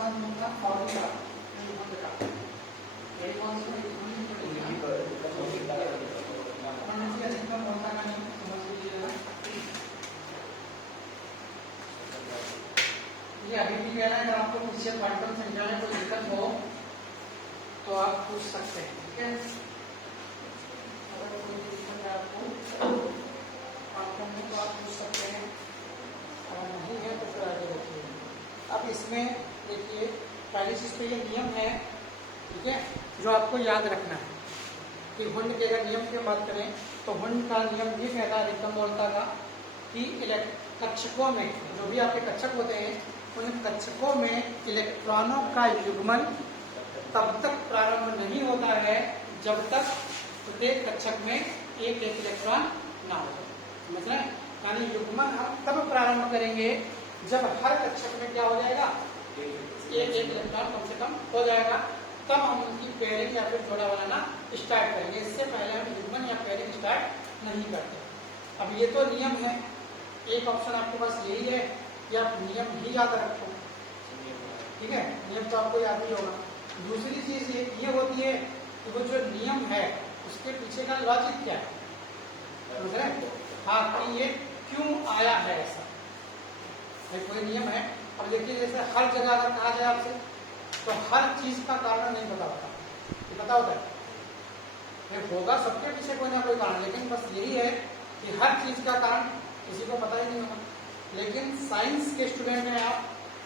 समझ में अपना फॉर्मूला यही कौन सा अधिकतम होता का नियम समझ लीजिएगा। ये अभी भी कहना है, अगर आपको किसी क्वांटम संख्या में कोई दिक्कत हो तो आप पूछ सकते हैं, ठीक है। अगर कोई दिक्कत है आपको क्वांटम में तो आप पूछ सकते हैं, और नहीं है तो फिर आगे देखिए। अब इसमें देखिए पहली चीज तो ये नियम है, ठीक है, जो आपको याद रखना है कि हुंड के अगर नियम की बात करें तो हुंड का नियम ये कहता है अधिकतम मोलता का कि कक्षकों में, जो भी आपके कक्षक होते हैं, उन कक्षकों में इलेक्ट्रॉनों का युग्मन तब तक प्रारंभ नहीं होता है जब तक प्रत्येक कक्षक में एक एक इलेक्ट्रॉन ना हो। समझ रहे हैं? यानी युग्मन हम तब प्रारंभ करेंगे जब हर कक्षक में क्या हो जाएगा, एक एक इलेक्ट्रॉन कम से कम हो जाएगा, तब हम उनकी पेयरिंग या फिर जोड़ा बनाना स्टार्ट करेंगे। इससे पहले हम युग्मन या पेयरिंग स्टार्ट नहीं करते। अब ये तो नियम है, एक ऑप्शन आपके पास यही है कि आप नियम ही याद रखो, ठीक है, नियम तो आपको याद ही होगा। दूसरी चीज ये होती है कि वो जो नियम है उसके पीछे का लॉजिक क्या है, समझ रहे हैं? हाँ, कि ये क्यों आया है ऐसा, कोई नियम है। अब देखिए जैसे हर जगह अगर कहा जाए आपसे तो हर चीज का कारण नहीं पता होता, ये पता होता है होगा सबके पीछे कोई ना कोई कारण, लेकिन बस यही है कि हर चीज का कारण किसी को पता ही नहीं होगा। लेकिन साइंस के स्टूडेंट हैं आप,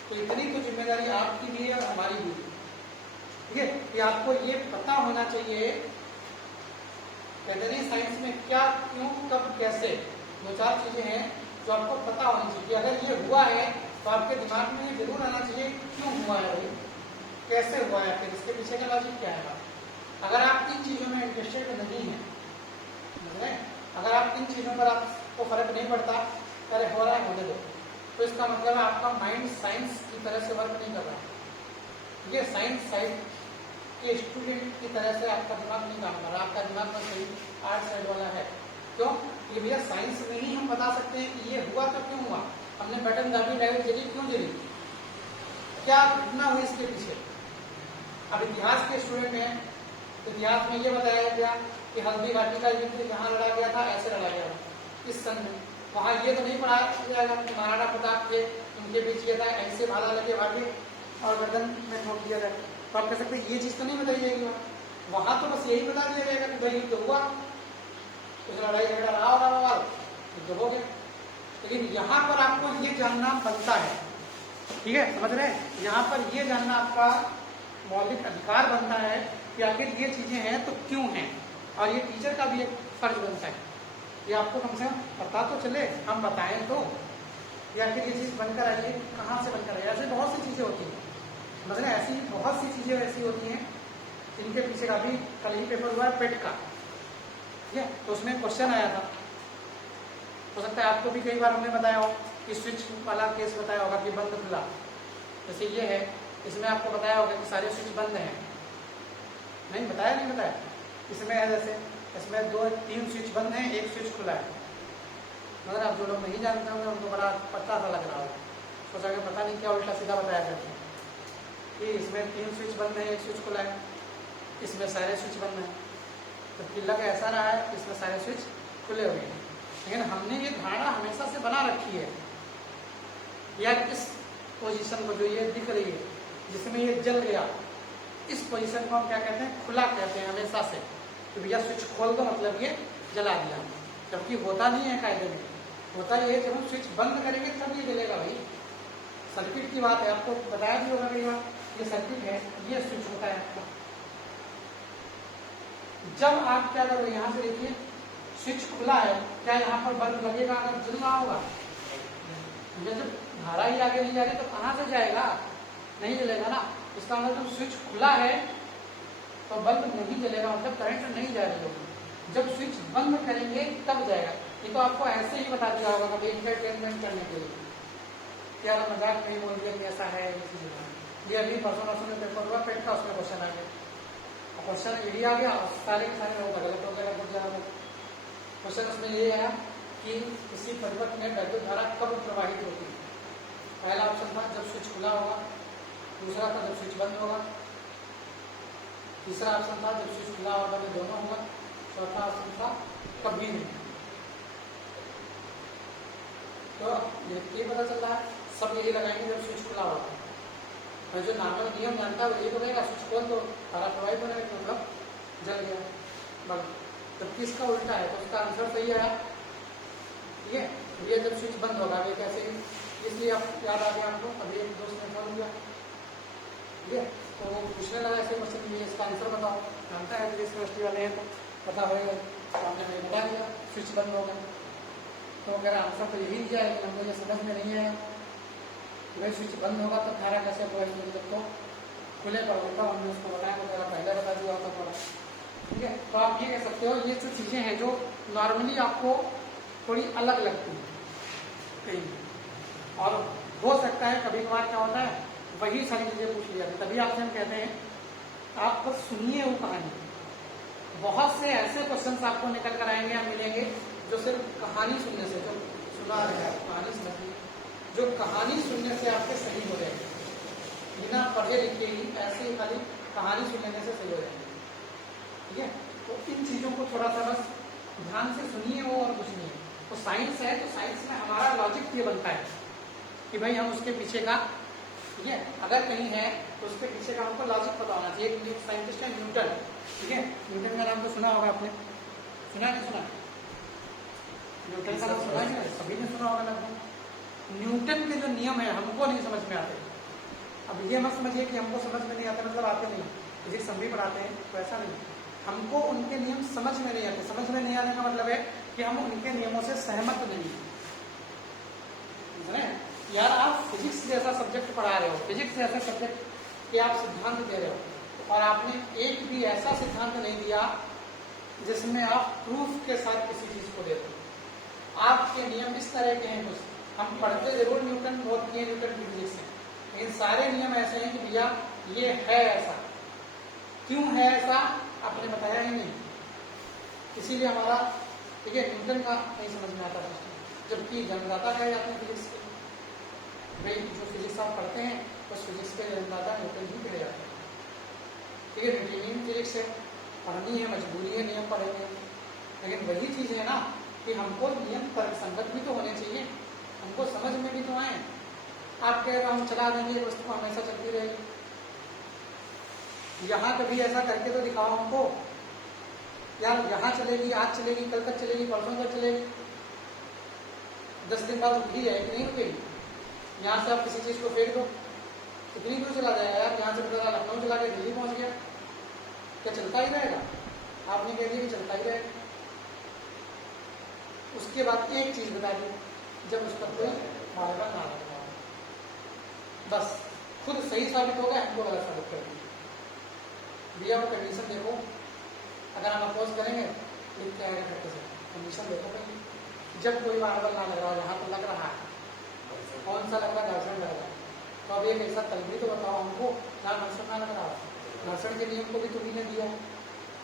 तो इतनी तो जिम्मेदारी आपकी भी है और हमारी भी है, ठीक है, कि आपको ये पता होना चाहिए कहते नहीं साइंस में क्या, क्यों, कब, कैसे, दो चार चीजें हैं जो आपको पता होनी चाहिए। कि अगर ये हुआ है तो आपके दिमाग में ये जरूर आना चाहिए क्यों हुआ है, भाई कैसे हुआ है, फिर इसके पीछे का लॉजिक क्या है। अगर आप इन चीजों में इंटरेस्टेड नहीं है, अगर आप इन चीजों पर आपको फर्क नहीं पड़ता, अरे हो रहा है होने दो, तो इसका मतलब है आपका माइंड साइंस की तरह से वर्क नहीं कर रहा। ये साइंस साइड के स्टूडेंट की तरह से आपका दिमाग नहीं काम कर रहा, आपका दिमाग में सही आर्ट साइड वाला है। क्यों? ये भैया साइंस में ही हम बता सकते हैं कि ये हुआ तो क्यों हुआ, हमने बटन दाबी लाइट जली क्यों जली, क्या घटना हुई इसके पीछे। अब इतिहास के स्टूडेंट हैं, इतिहास में ये बताया गया कि हल्दी घाटी का युद्ध जहाँ लड़ा गया था ऐसे लड़ा गया था इस सन में, वहाँ ये तो नहीं पढ़ाया जाएगा कि महाराणा प्रताप थे, उनके बीच ये था, ऐसे भाला लगे भागे और गर्दन में ठोक दिया जाए, तो आप कह सकते ये चीज तो नहीं बताई जाएगी। वहां तो बस यही बता दिया जाएगा कि भाई युद्ध हुआ, कुछ लड़ाई झगड़ा रहा होगा, युद्ध हो गया। लेकिन यहाँ पर आपको ये जानना बनता है, ठीक है, समझ रहे हैं, यहाँ पर ये जानना आपका मौलिक अधिकार बनता है कि आखिर ये चीजें हैं तो क्यों हैं, और ये टीचर का भी एक फर्ज बनता है कि आपको कम से कम पता तो चले, हम बताएं तो, या फिर ये चीज बनकर आई है, कहाँ से बनकर आई। ऐसे बहुत सी चीजें होती हैं, मतलब ऐसी बहुत सी चीजें ऐसी होती हैं जिनके पीछे का भी कल ही पेपर हुआ है पेट का, ठीक है, तो उसमें क्वेश्चन आया था, हो सकता है आपको भी कई बार हमने बताया हो कि स्विच वाला केस बताया होगा कि बंद खुला, जैसे ये है, इसमें आपको बताया होगा कि सारे स्विच बंद हैं, नहीं बताया, नहीं बताया, इसमें है जैसे इसमें 2-3 स्विच बंद हैं, एक स्विच खुला है, मगर आप जो लोग नहीं जानते होंगे उनको बड़ा पता सा लग रहा होगा, सोचा कि पता नहीं क्या उल्टा सीधा बताया करते हैं कि इसमें 3 स्विच बंद है, एक स्विच खुला है, इसमें सारे स्विच बंद हैं, जबकि लग ऐसा रहा है कि इसमें सारे स्विच खुले हुए हैं। लेकिन हमने ये धारणा हमेशा से बना रखी है, यार इस पोजीशन को जो ये दिख रही है जिसमें ये जल गया, इस पोजीशन को हम क्या कहते हैं, खुला कहते हैं हमेशा से, कि भैया स्विच खोल दो मतलब ये जला दिया, जबकि होता नहीं है कायदे में। होता ये है जब हम स्विच बंद करेंगे तब ये जलेगा। भाई सर्किट की बात है, आपको बताया भी होगा कई बार, ये सर्किट है, ये स्विच होता है आपका। जब आप क्या करोगे, यहाँ से देखिए स्विच खुला है, क्या यहाँ पर बल्ब लगेगा, अगर जल रहा होगा, जब धारा ही आगे नहीं जा रही तो कहाँ से जाएगा, नहीं जलेगा ना। इसका मतलब जब स्विच खुला है तो बल्ब नहीं जलेगा, मतलब करंट नहीं जा रही होगी, जब स्विच बंद करेंगे तब जाएगा। ये तो आपको ऐसे ही बता दिया होगा कभी एंटरटेनमेंट करने के लिए, क्या मजाक नहीं बोल दिया कि ऐसा है ये अभी परसों में पेपर हुआ पेट का, उसमें क्वेश्चन आ गया, क्वेश्चन यही आ गया, सारे के सारे लोग गलत हो गया। क्वेश्चन उसमें ये आया कि किसी परिपथ में वैद्युत धारा कब प्रवाहित होती है। पहला ऑप्शन था जब स्विच खुला होगा, दूसरा था जब स्विच बंद होगा, तीसरा ऑप्शन था जब स्विच खुला होगा में दोनों होगा, चौथा ऑप्शन था कभी नहीं। तो ये पता चल रहा है सब यही लगाएंगे जब स्विच खुला होगा। और जो नॉर्मल नियम जानता है वो ये तो कहेगा स्विच खोल दो, धारा प्रवाहित होने का मतलब जल गया बल्ब। जबकि इसका उल्टा है, तो उसका आंसर सही आया। ठीक है, ये जब स्विच बंद होगा ये कैसे, इसलिए आप याद आ गया आपको, अभी एक दोस्त ने फोन किया, ठीक है, तो वो पूछने लगा ऐसे क्वेश्चन के लिए इसका आंसर बताओ, जानता है फिजिक्स केमिस्ट्री वाले हैं तो पता होगा, तो आपने नहीं बता दिया स्विच बंद होगा। तो वो कह रहा आंसर तो यही दिया है, हमको ये समझ में नहीं आया कि भाई स्विच बंद होगा तो धारा कैसे प्रवाहित होगी, जब तो खुले पर होता हमने उसको बताया, तो मेरा पहले बता दिया होता थोड़ा। ठीक है, तो आप ये कह सकते हो ये जो चीज़ें हैं जो नॉर्मली आपको थोड़ी अलग लगती है कहीं, और हो सकता है कभी कभार क्या होता है वही सारी चीजें पूछ लिया, तभी आपसे हम कहते हैं आप बस सुनिए वो कहानी। बहुत से ऐसे क्वेश्चंस आपको निकल कर आएंगे या मिलेंगे जो सिर्फ कहानी सुनने से, जो सुना रहे हैं कहानी सुनने, जो कहानी सुनने से आपके सही हो जाएंगे, बिना पढ़े लिखे ही ऐसे ही खाली कहानी सुन लेने से सही हो जाएंगे। ठीक है, तो इन चीजों को थोड़ा सा बस ध्यान से सुनिए वो, और कुछ नहीं। तो साइंस है तो साइंस में हमारा लॉजिक ये बनता है कि भाई हम उसके पीछे का, ठीक है, अगर कहीं है तो उसके पीछे का हमको लॉजिक पता होना चाहिए। एक साइंटिस्ट है न्यूटन, ठीक है, न्यूटन का नाम तो सुना होगा आपने, सुना नहीं सुना? न्यूटन का नाम सुना है, सभी ने सुना होगा लगभग। न्यूटन के जो नियम है हमको नहीं समझ में आते। अब ये मत समझिए कि हमको समझ में नहीं आते मतलब आते नहीं, फिजिक्स हम भी पढ़ाते हैं तो ऐसा नहीं, हमको उनके नियम समझ में नहीं आते। समझ में नहीं आने का मतलब है कि हम उनके नियमों से सहमत नहीं है। यार आप फिजिक्स जैसा सब्जेक्ट पढ़ा रहे हो, फिजिक्स जैसा सब्जेक्ट के आप सिद्धांत दे रहे हो, और आपने एक भी ऐसा सिद्धांत नहीं दिया जिसमें आप प्रूफ के साथ किसी चीज को देते हो। आपके नियम इस तरह के हैं, कुछ हम पढ़ते जरूर न्यूटन बहुत किए, न्यूटन की फिजिक्स है, लेकिन सारे नियम ऐसे हैं कि भैया ये है ऐसा, क्यों है ऐसा आपने बताया ही नहीं, इसीलिए हमारा, ठीक है, न्यूटन का नहीं समझ में आता सिस्टम। जबकि जन्मदाता कहे जाते हैं फिजिक्स के, भाई जो फिजिक्स आप पढ़ते हैं उस फिजिक्स के जन्मदाता न्यूटन ही कहे जाते हैं। ठीक है, न्यूटनियन फिजिक्स है, पढ़नी है, मजबूरी है, नियम पढ़ेंगे, लेकिन वही चीज है ना कि हमको नियम तर्कसंगत भी तो होने चाहिए, हमको समझ में भी तो आए। आप कह रहे हो हम चला देंगे ये वस्तु हमेशा चलती रहेगी, यहाँ कभी ऐसा करके तो दिखाओ हमको यार, यहाँ चलेगी, आज चलेगी, कल तक चलेगी, परसों तक चलेगी, 10 दिन बाद रुकी जाएगी, नहीं रुकेगी। यहाँ से आप किसी चीज को फेंक दो, कितनी दूर चला जाएगा यार, यहाँ से पता लखनऊ चला के दिल्ली पहुंच गया, क्या चलता ही रहेगा? आपने कह दिया कि चलता ही रहेगा। उसके बाद एक चीज बता दी, जब उस पर कोई मार्बल ना लगा, बस खुद सही साबित होगा, हमको गलत साबित कर दिया। दिया वो कंडीशन देखो, अगर हम अपोज करेंगे लिख के आएगा करके से कंडीशन देखो पहले, जब कोई मार्बल ना लग रहा हो, यहाँ तो लग रहा है, कौन सा लग रहा है? घर्षण लग रहा है, तो अब एक ऐसा तल भी तो बताओ हमको जहाँ घर्षण ना लग रहा हो। घर्षण के नियम को भी तुम्ही ने दिया,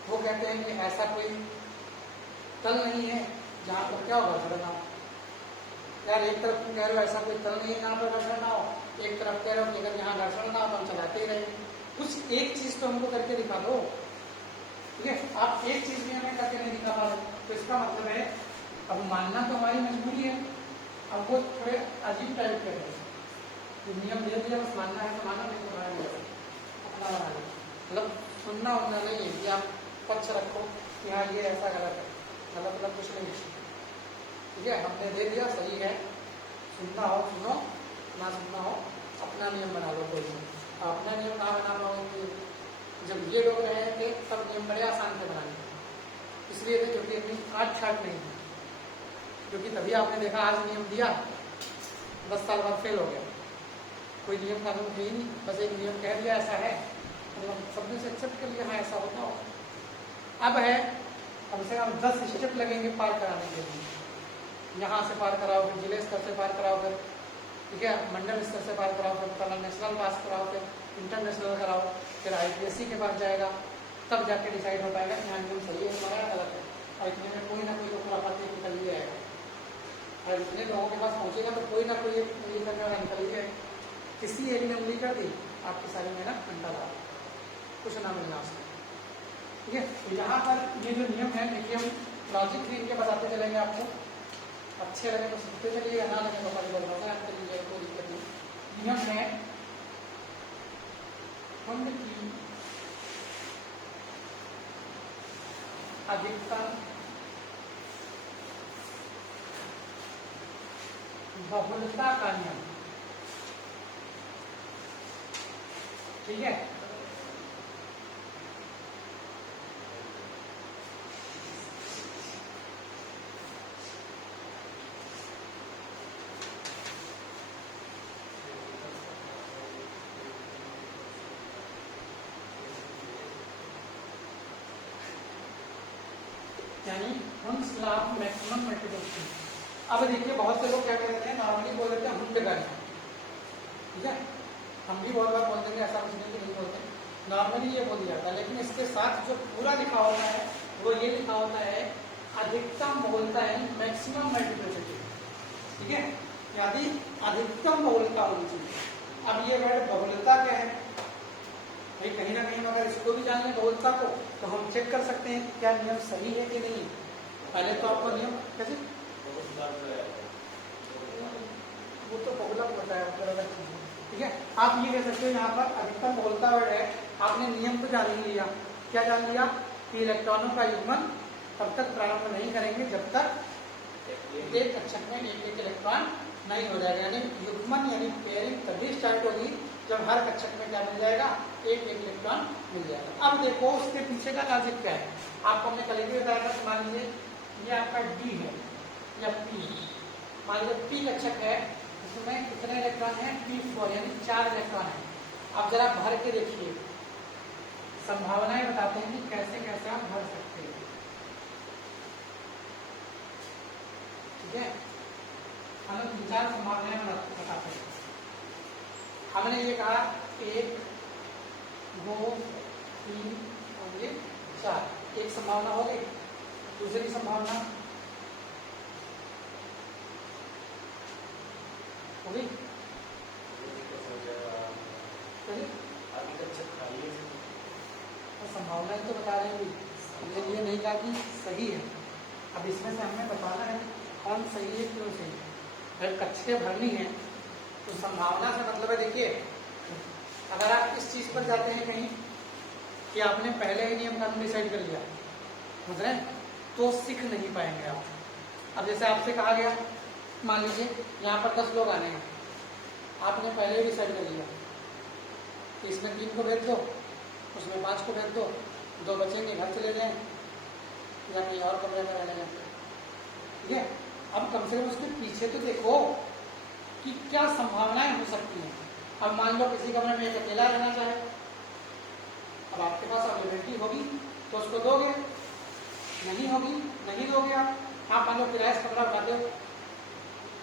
वो कहते हैं कि ऐसा कोई तल नहीं है जहाँ पर क्या हो, घर्षण ना हो। यार एक तरफ तुम कह रहे हो ऐसा कोई तल नहीं है जहाँ पर घर्षण ना हो, एक तरफ कह रहे हो कि अगर यहाँ घर्षण ना हो तो हम चलाते ही रहेंगे। कुछ एक चीज तो हमको करके दिखा दो, ठीक है, आप एक चीज भी हमें करके नहीं दिखा पा रहे, तो इसका मतलब है अब मानना तो हमारी मजबूरी है। अब वो थोड़े अजीब टाइप के हैं, नियम दे दिया बस मानना है तो माना, नहीं तो माना अपना बना लो, मतलब सुनना उतना नहीं है कि आप पक्ष रखो कि हाँ ये ऐसा गलत है, गलत मतलब कुछ नहीं। ठीक है, हमने दे दिया सही है, सुनना हो सुनो, ना सुनना हो अपना नियम बना लो। कोई अपना नियम कहाँ बना पाओगे? जब ये लोग रहे थे तब नियम बड़े आसान थे बनाने, इसलिए थे क्योंकि इतनी काट छाट नहीं थी, क्योंकि तभी आपने देखा आज नियम दिया 10 साल बाद फेल हो गया, कोई नियम कानून थे ही नहीं, बस एक नियम कह दिया ऐसा है, मतलब सबने से एक्सेप्ट कर लिया हाँ ऐसा होता हो। अब है कम से कम 10 स्टेप लगेंगे पार कराने के लिए, यहाँ से पार कराओ, फिर जिले स्तर से पार कराओ, फिर ठीक है मंडल स्तर से पार कराओ, फिर नेशनल पास कराओ, फिर इंटरनेशनल कराओ, फिर IPSC के पास जाएगा, तब जाके डिसाइड हो पाएगा कि हाँ नियम सही है हमारा गलत है। और इतने में कोई ना कोई तो खुराफाती निकल ही आएगा, और इतने लोगों के पास पहुंचेगा तो कोई ना कोई उंगली करने वाला निकल ही जाएगा। किसी एक ने उंगली कर दी आपकी सारी मेहनत अंडा कुछ ना मिलना उसमें। ठीक है, तो यहाँ पर ये जो नियम है देखिए, हम लॉजिक 3 के बताते चलेंगे आपको, अच्छे लगे तो सीखते चलिएगा, ना लगे तो खाली बताओगे, आप करिए, कोई दिक्कत नहीं। नियम है खंड की अधिकतम बहुलता का नियम। ठीक है, यानी हुंस लॉ ऑफ मैक्सिमम मल्टीप्लिकेशन। अब देखिए बहुत से लोग क्या कहते हैं, नॉर्मली बोल देते हैं हुंड करें, ठीक है, हम भी बहुत बार बोल देंगे, ऐसा कुछ नहीं कि नहीं बोलते, नॉर्मली ये बोल दिया जाता है, लेकिन इसके साथ जो पूरा लिखा होता है वो ये लिखा होता है अधिकतम बहुलता है, मैक्सिमम मल्टीप्लिसिटी। ठीक है, यदि अधिकतम बहुलता होनी चाहिए। अब ये वर्ड बहुलता क्या है भाई, कहीं ना कहीं अगर इसको भी जान लें बहुलता को, तो हम चेक कर सकते हैं कि क्या नियम सही है कि नहीं। पहले तो आपको नियम कैसे, वो तो बहुलक बताया आपको। ठीक है, आप ये कह सकते हो यहाँ पर अधिकतम बहुलता वर्ड है, आपने नियम तो जान ही लिया। क्या जान लिया कि इलेक्ट्रॉनों का युग्मन तब तक प्रारंभ नहीं करेंगे जब तक एक कक्षक में एक एक इलेक्ट्रॉन नहीं हो जाएगा, यानी युग्मन यानी पेयरिंग तभी स्टार्ट होगी जब हर कक्षक में क्या मिल जाएगा, एक एक इलेक्ट्रॉन मिल जाएगा। अब देखो उसके पीछे का लॉजिक क्या है, आपको हमने कल भी बताया था। मान लीजिए ये आपका डी है या पी, मान लीजिए पी कक्षक है, इसमें कितने इलेक्ट्रॉन है, P4 यानी 4 इलेक्ट्रॉन है। अब जरा भर के देखिए, संभावनाएं बताते हैं कि कैसे कैसे आप भर सकते हैं। ठीक है, हम 3-4 संभावनाएं बताते हैं। हमने ये कहा 1 2 3 और ये 4, एक संभावना हो गई। दूसरी संभावना हो गई, संभावनाएं तो बता रहे हैं, लेकिन ये नहीं कहा कि सही है। अब इसमें से हमें बताना है कौन सही है क्यों सही है। अगर कक्षे भरनी है तो संभावना से मतलब है, देखिए अगर आप इस चीज पर जाते हैं कहीं कि आपने पहले ही नियम कानून डिसाइड कर लिया, समझ रहे हैं, तो सीख नहीं पाएंगे आप। अब जैसे आपसे कहा गया, मान लीजिए यहाँ पर 10 लोग आने हैं, आपने पहले ही डिसाइड कर लिया कि इसमें 3 को भेज दो, उसमें 5 को भेज दो, 2 बचेंगे घर चले जाएं या कहीं और कमरे में रहने जाएंगे। ठीक है, अब कम से कम उसके पीछे तो देखो कि क्या संभावनाएं हो सकती हैं। अब मान लो किसी कमरे में एक अकेला रहना चाहे, अब आपके पास अवेलेबिलिटी होगी तो उसको दोगे, नहीं होगी नहीं दोगे। आप मान लो किराए से कमरा उठाते हो,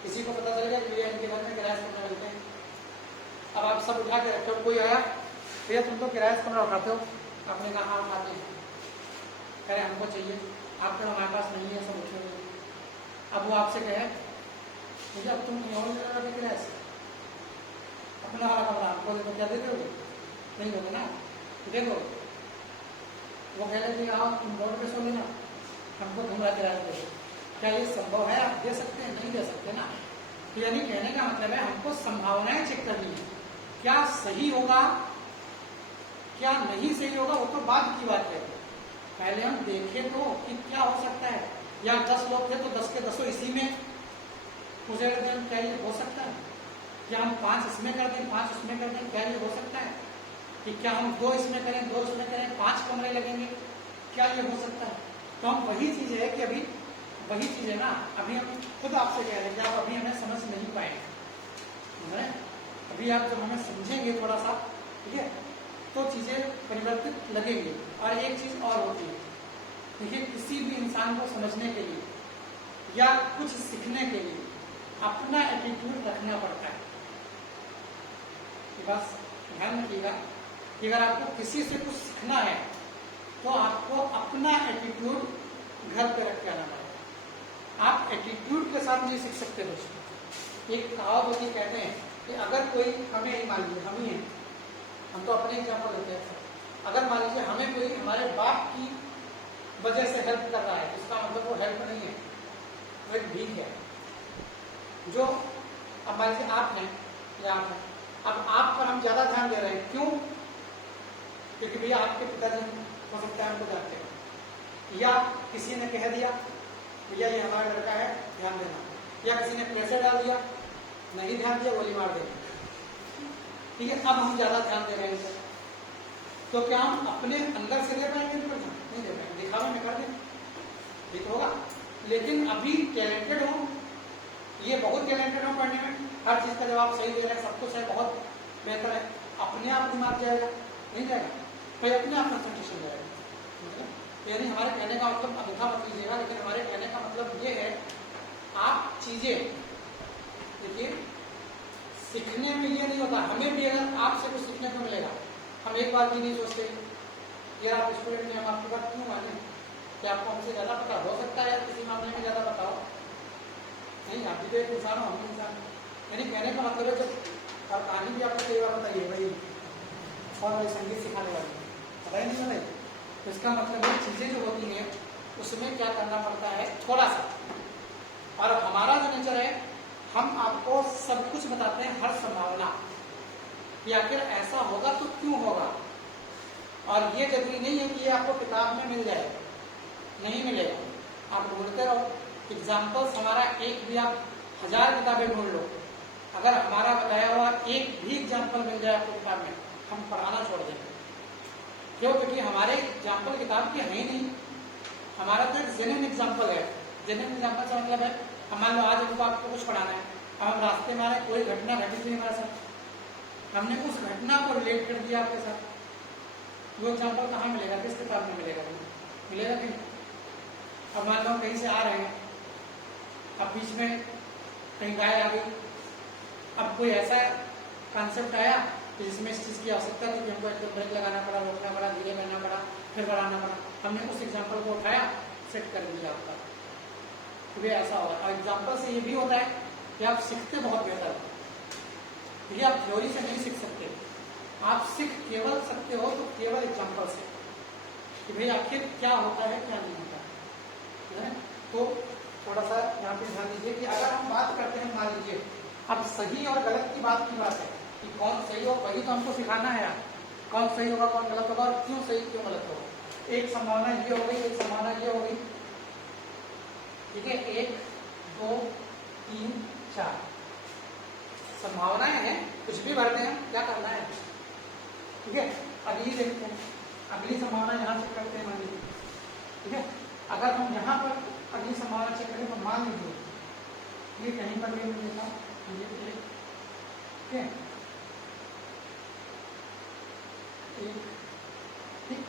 किसी को पता चल गया कि इनके घर में किराए से कमरे मिलते हैं, अब आप सब उठा के रखते हो, कोई आया भैया तुम तो किराए से कमरा उठाते हो, आपने कहा हाँ उठाते हैं, कह रहे हमको चाहिए, आपके हमारे पास नहीं है, सब उठे हुए। अब वो आपसे कहे मुझे अब तुम और ले किराए से अपना वाला कमरा हमको दे, तो क्या दे दोगे? नहीं दोगे ना, दे दो। वो कह रहे थे आओ तुम रोड पे सो लेना, हमको कमरा किराया दे दो। क्या ये संभव है? आप दे सकते हैं? नहीं दे सकते ना। तो यानी कहने का मतलब है हमको संभावनाएं चेक करनी है, क्या सही होगा क्या नहीं सही होगा, वो तो बाद की बात है। पहले हम देखें तो कि क्या हो सकता है। या 10 लोग थे तो 10 के 10 इसी में मुझे क्या ये हो सकता है? क्या हम 5 इसमें कर दें 5 उसमें कर दें, क्या ये हो सकता है? कि क्या हम 2 इसमें करें 2 इसमें करें, 5 कमरे लगेंगे, क्या ये हो सकता है? तो हम वही चीज है कि अभी वही चीज है ना, अभी हम खुद आपसे कह रहे हैं कि आप अभी हमें समझ नहीं पाएंगे। अभी आप जब हमें समझेंगे थोड़ा सा, ठीक है, तो चीजें परिवर्तित लगेंगी। और एक चीज और होती है, देखिए किसी भी इंसान को समझने के लिए या कुछ सीखने के लिए अपना एटीट्यूड रखना पड़ता है। बस ध्यान रखिएगा कि अगर आपको किसी से कुछ सीखना है तो आपको अपना एटीट्यूड घर पे रख के आना पड़ेगा। आप एटीट्यूड के साथ नहीं सीख सकते दोस्तों। एक कहावत होती, कहते हैं कि अगर कोई हमें ही मान लीजिए हम ही हैं, हम तो अपने एग्जाम्पल देते हैं। अगर मान लीजिए हमें कोई हमारे बाप की वजह से हेल्प कर रहा है, इसका मतलब वो हेल्प नहीं है, वो एक भीख है। जो अब मान लीजिए आप हैं या आप हैं, अब आप पर हम ज्यादा ध्यान दे रहे हैं, क्यों? क्योंकि भैया आपके पिताजी हो सकता है हमको जानते हैं, या किसी ने कह दिया भैया ये हमारा लड़का है ध्यान देना, या किसी ने प्रेशर डाल दिया, नहीं ध्यान दिया गोली मार देंगे। ठीक है, अब हम ज्यादा ध्यान दे रहे हैं इसे, तो क्या हम अपने अंदर से दे पाएंगे? नहीं दे पाएंगे, दिखावे में कर देंगे, ठीक होगा। लेकिन अभी टैलेंटेड हो, ये बहुत टैलेंटेड हो पढ़ने में, हर चीज का जवाब सही दे रहे हैं, सब कुछ है, बहुत बेहतर है, अपने आप दिमाग जाएगा? नहीं जाएगा, भाई अपने आप कंसंट्रेशन जाएगा। यानी हमारे कहने का मतलब अनोखा मत लीजिएगा, लेकिन हमारे कहने का मतलब ये है, आप चीजें देखिए, सीखने में ये नहीं होता, हमें भी अगर आपसे कुछ सीखने को मिलेगा, हम एक बार भी नहीं सोचते यार आप स्टूडेंट हैं, हम आपकी बात क्यों माने, क्या आपको हमसे ज्यादा पता हो सकता है, किसी मामले में ज्यादा पता हो, नहीं, आप भी तो एक इंसान हो, हम भी इंसान। यानी कहने का मतलब है, जब और कहानी भी आपको कई बार बताइए भाई, और भाई संगीत सिखाने वाली पता ही नहीं बताइए, तो इसका मतलब है चीजें जो होती हैं उसमें क्या करना पड़ता है थोड़ा सा। और हमारा जो नेचर है, हम आपको सब कुछ बताते हैं, हर संभावना कि आखिर ऐसा होगा तो क्यों होगा, और ये जरूरी नहीं है कि ये आपको किताब में मिल जाए, नहीं मिलेगा, आप ढूंढते रहो एग्जाम्पल्स। हमारा एक भी, आप 1000 किताबें ढूंढ लो, अगर हमारा बताया हुआ एक भी एग्जाम्पल मिल जाए आपको किताब में, हम पढ़ाना छोड़ देंगे। क्यों? क्योंकि हमारे एग्जाम्पल किताब के है ही नहीं, हमारा तो एक जेन्युइन एग्जाम्पल है। जेन्युइन एग्जाम्पल का मतलब है, मान लो आज हमको आपको कुछ पढ़ाना है, हम रास्ते में आ रहे, कोई घटना घटी थी हमारे साथ, हमने उस घटना को रिलेट कर दिया आपके साथ, वो एग्जाम्पल कहाँ मिलेगा, किस किताब में मिलेगा? मिलेगा कि नहीं? अब मान लो कहीं से आ रहे हैं, अब बीच में कहीं गाय आ गई, अब कोई ऐसा कॉन्सेप्ट आया जिसमें इस चीज की आवश्यकता थी कि हमको एकदम ब्रेक लगाना पड़ा, रोकना पड़ा, धीरे करना पड़ा, फिर बढ़ाना पड़ा, हमने उस एग्जाम्पल को उठाया, सेट कर दिया आपका, तो ये ऐसा होगा। और एग्जाम्पल से ये भी होता है कि आप सीखते बहुत बेहतर हो, ये आप थ्योरी से नहीं सीख सकते, आप सीख केवल सकते हो तो केवल एग्जाम्पल से, कि भाई आखिर क्या होता है क्या नहीं होता है। तो थोड़ा सा यहाँ पे ध्यान दीजिए कि अगर हम बात करते हैं, मान लीजिए अब सही और गलत की बात है कि कौन सही हो, वही तो हमको सिखाना है यार, कौन सही होगा कौन गलत होगा, और क्यों सही क्यों गलत होगा। एक संभावना ये हो गई, एक संभावना ये हो गई, ठीक है, 1 2 3 4 संभावनाएं हैं, कुछ भी भरते हैं, क्या करना है, ठीक है। अगली देखते हैं, अगली संभावना यहाँ से करते हैं, मान लीजिए, ठीक है। अगर हम यहाँ पर अगली संभावना चेक करें तो मान लीजिए ये कहीं पर भी लिखा, ठीक है, ठीक,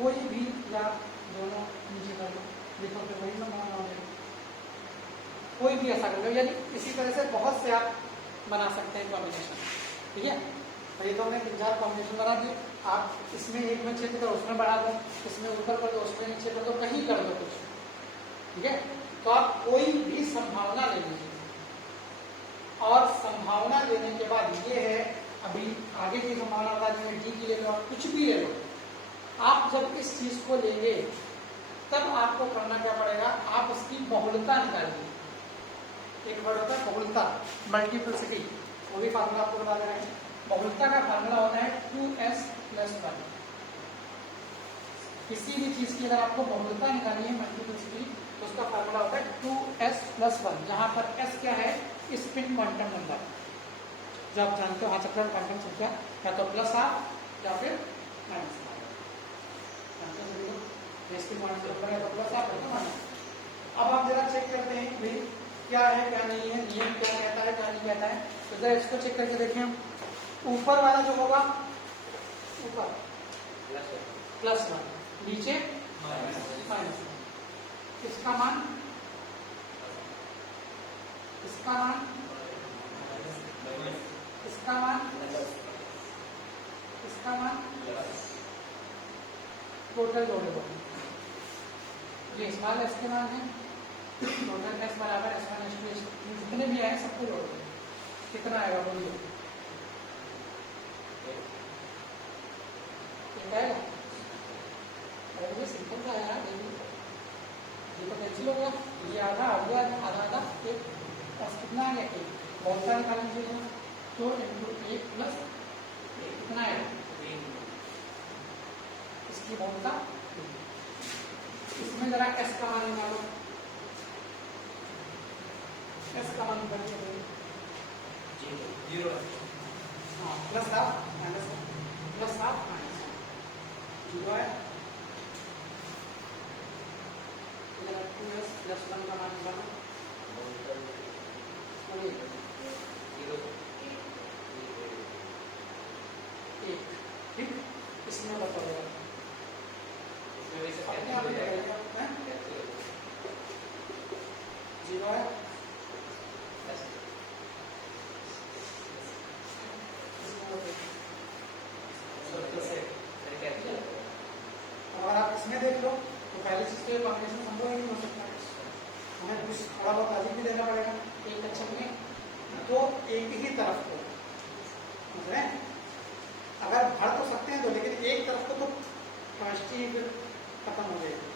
कोई भी या दोनों नीचे कर लो, देखो तो वही संभावना हो जाएगी, कोई भी ऐसा कर लो, यानी इसी तरह से बहुत से आप बना सकते हैं कॉम्बिनेशन, ठीक है। तो ये तो हमने 3-4 कॉम्बिनेशन बना दिए, आप इसमें एक में छेद करो, उसमें बढ़ा दो, इसमें ऊपर कर दो, उसमें नीचे कर दो, कहीं कर दो कुछ, ठीक है। तो आप कोई भी संभावना ले लीजिए, और संभावना लेने के बाद ये है, अभी आगे की संभावना बता देंगे, डी की ले लो, कुछ भी ले लो, आप जब इस चीज को लेंगे तब आपको करना क्या पड़ेगा, आप उसकी बहुलता निकालिए। एक वर्ड होता है बहुलता, मल्टीप्लिसिटी, वो भी फार्मूला आपको बता दे रहे हैं। बहुलता का फार्मूला होता है 2s+1। किसी भी चीज की अगर आपको बहुलता निकालनी है, मल्टीप्लिसिटी, तो उसका फार्मूला होता है 2s+1, जहां पर s क्या है, स्पिन क्वांटम नंबर, जो आप जानते हो हाचक्कर क्वांटम संख्या, या तो प्लस आप या फिर माइनस आप, स्पिन क्वांटम नंबर या तो प्लस आप या तो माइनस। अब आप जरा चेक करते हैं भाई क्या है क्या नहीं है, नियम क्या कहता है क्या नहीं कहता है, तो जरा इसको चेक करके देखें। ऊपर वाला जो होगा, ऊपर +1, नीचे -1, इसका मान, इसका मान, इसका मान, इसका मान, टोटल जोड़ेगा, ये स्मॉल एस के मान है, टोटल एस बराबर S1 S2 जितने भी आए सबको जोड़ दो, कितना आएगा बोलिए? एक आएगा? अरे सिंपल सा आया, ये तो कैंसिल हो गया, ये आधा आ गया, आधा आधा एक, बस कितना आ गया? एक। बहुत सारे निकालने चाहिए तो इंटू एक प्लस कितना आएगा? इसकी बहुलता, इसमें जरा एस का मान निकालो, एस का मान निकालिए, जीरो, हाँ plus half minus, plus half minus zero है, प्लस वन का मान निकालो, एक, ठीक, इसमें बताओ जीरो है, अगर आप इसमें देख लो तो पहले से कॉम्बिनेशन संभव ही नहीं हो सकता, हमें कुछ थोड़ा बहुत अधिक भी देना पड़ेगा एक कक्षक में, तो एक ही तरफ को समझ रहे हैं, अगर भर तो सकते हैं तो, लेकिन एक तरफ को तो केमिस्ट्री खत्म हो जाएगी।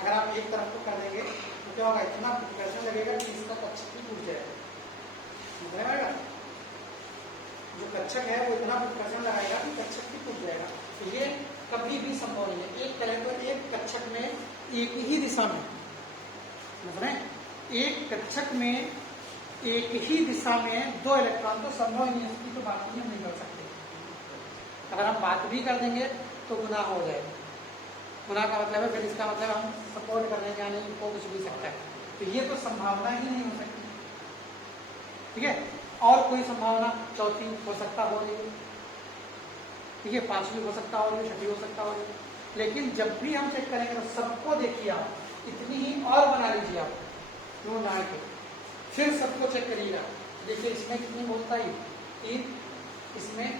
अगर आप एक तरफ को कर देंगे तो क्या होगा, इतना प्रेशर लगेगा कि इसका कक्षक भी टूट जाएगा, समझ रहे हैं? जो कक्षक है वो इतना प्रेशर लगाएगा कि कक्षक भी टूट जाएगा, तो ये कभी भी संभव नहीं है। एक करें तो एक कक्षक में एक ही दिशा में, समझ रहे हैं, एक कक्षक में एक ही दिशा में दो इलेक्ट्रॉन तो संभव ही नहीं, इसकी तो बात ही हम नहीं कर सकते। अगर हम बात भी कर देंगे तो गुना हो जाएगा, गुना का मतलब है फिर इसका मतलब हम सपोर्ट कर देंगे, यानी को कुछ भी सकता है, तो ये तो संभावना ही नहीं हो सकती, ठीक है। और कोई संभावना चौथी हो सकता हो रही, ठीक है, पांचवी हो सकता हो रही, छठी हो सकता हो रही, लेकिन जब भी हम चेक करेंगे तो सबको देखिए आप इतनी ही और बना लीजिए आप, क्यों ना के फिर सबको चेक करिएगा, देखिए इसमें कितनी बोलता है 3, इसमें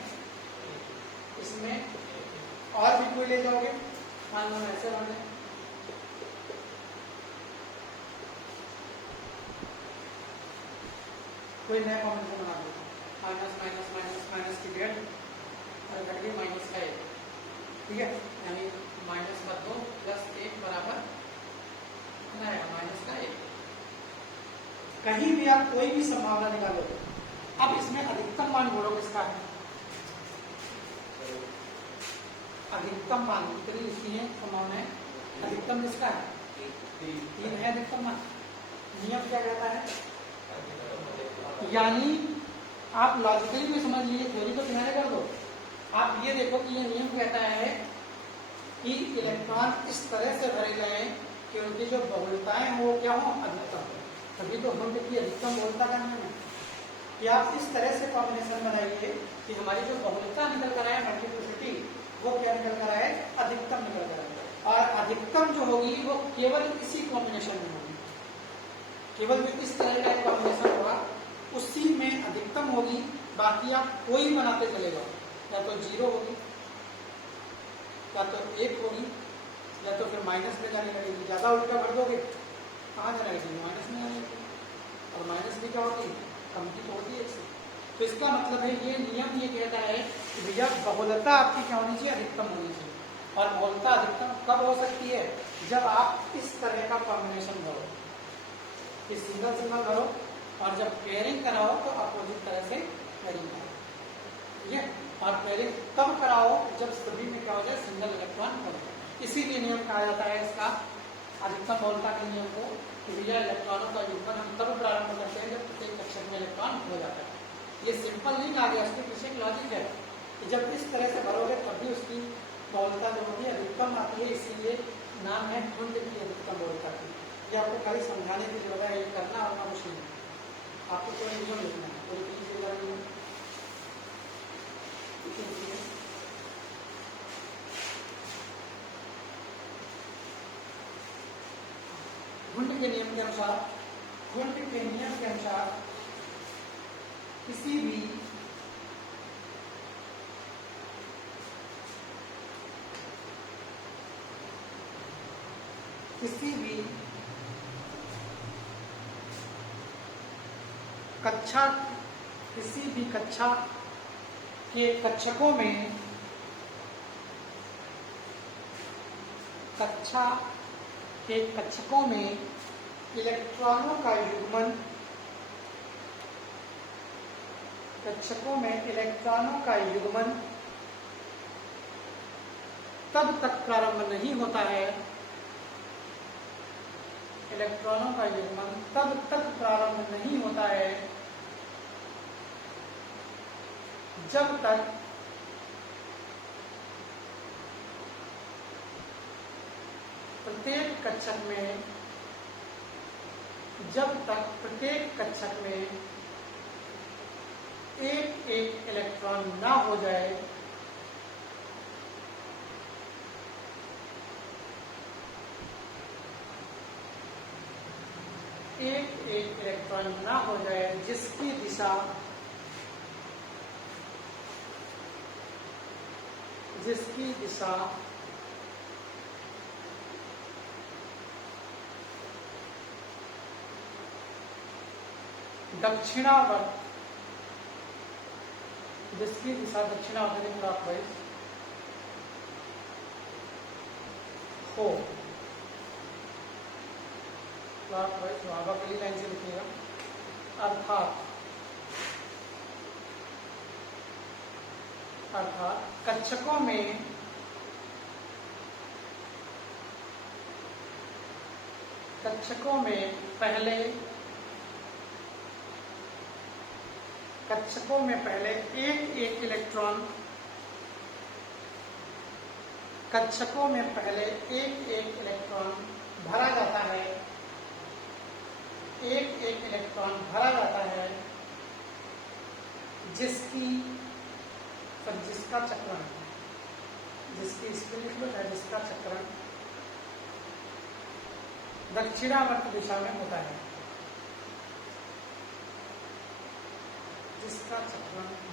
और भी कोई ले जाओगे, मान लो ऐसे बने, कोई नया कॉम्बिनेशन बना दो, माइनस माइनस माइनस माइनस की डेढ़ और घट गई माइनस का 1, ठीक है, यानी माइनस का 2 प्लस 1 बराबर कितना आएगा? माइनस का 1। कहीं भी आप कोई भी संभावना निकालोगे, अब इसमें अधिकतम मान बोलो किसका है? अधिकतम मान कितनी इसकी है संभावना है? अधिकतम किसका है? 3 है अधिकतम मान। नियम क्या कहता है? यानी आप लॉजिकली भी समझ लीजिए, थ्योरी को किनारे कर दो, आप ये देखो कि ये नियम कहता है कि इलेक्ट्रॉन इस तरह से भरे गए कि उनकी जो बहुलताएं हो क्या हो? अधिकतम। तभी तो हम की अधिकतम बहुलता का नाम है कि आप इस तरह से कॉम्बिनेशन बनाइए कि हमारी जो बहुलता निकल कर आए, मल्टीप्लिसिटी, वो क्या निकल कर आए? अधिकतम निकल कर आए। और अधिकतम जो होगी वो केवल इसी कॉम्बिनेशन में होगी, केवल जो इस तरह का कॉम्बिनेशन होगा उसी में अधिकतम होगी, बाकी आप कोई बनाते चले जाओ, या तो 0 होगी, या तो 1 होगी, या तो फिर माइनस में जाने लगेगी। ज्यादा उल्टा भर दोगे कहाँ जाने लगेगी? माइनस में जाने लगेगी, और माइनस भी क्या होती है? कम की तो होती है 1 से। तो इसका मतलब है ये नियम ये कहता है कि भैया बहुलता आपकी क्या होनी चाहिए? अधिकतम होनी चाहिए। और बहुलता अधिकतम कब हो सकती है? जब आप इस तरह का कॉम्बिनेशन भरो, कि सिंगल सिंगल भरो, और जब पेयरिंग कराओ तो अपोजिट तरह से पेयरिंग कराओ, ठीक है। और पेयरिंग तब कराओ जब सभी में क्या हो जाए? सिंगल इलेक्ट्रॉन हो जाए। इसीलिए नियम कहा जाता है इसका अधिकतम बहुलता के नियम को, कि भैया इलेक्ट्रॉनों का युग्मन हम तब प्रारंभ करते हैं जब प्रत्येक कक्षक में इलेक्ट्रॉन हो जाता है। ये सिंपल नहीं आ गया, उसके पीछे एक लॉजिक है कि जब इस तरह से भरोगे तब भी उसकी बहुलता जो होती है अधिकतम आती है, इसीलिए नाम है ढूंढ की अधिकतम बहुलता की। ये आपको खाली समझाने की जरूरत है, ये करना और ना मुश्किल है, आपको कोई नियम लिखना है, कोई चीज घुंड के नियम के अनुसार, घुंड के नियम के अनुसार किसी भी कक्षा किसी भी कक्षा के कक्षकों में कक्षा के कक्षकों में इलेक्ट्रॉनों का युग्मन तब तक प्रारंभ नहीं होता है, इलेक्ट्रॉनों का युग्मन तब तक प्रारंभ नहीं होता है जब तक प्रत्येक कक्षक में एक एक इलेक्ट्रॉन ना हो जाए, जिसकी दिशा दक्षिणावर्त क्लॉकवाइज हो, क्लॉकवाइज आगे पहली लाइन से लिखिएगा। अर्थात कक्षकों में पहले एक एक इलेक्ट्रॉन भरा जाता है, जिसका चक्रण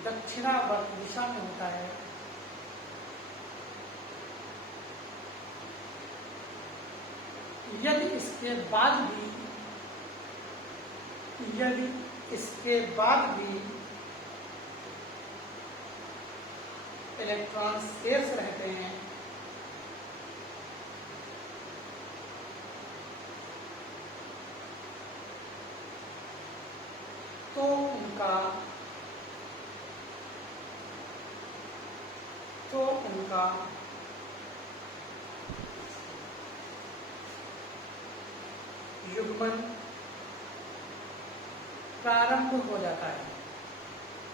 दक्षिणावर्त दिशा में होता है, यदि इसके बाद भी इलेक्ट्रॉन शेष रहते हैं तो उनका युग्मन प्रारंभ हो जाता है,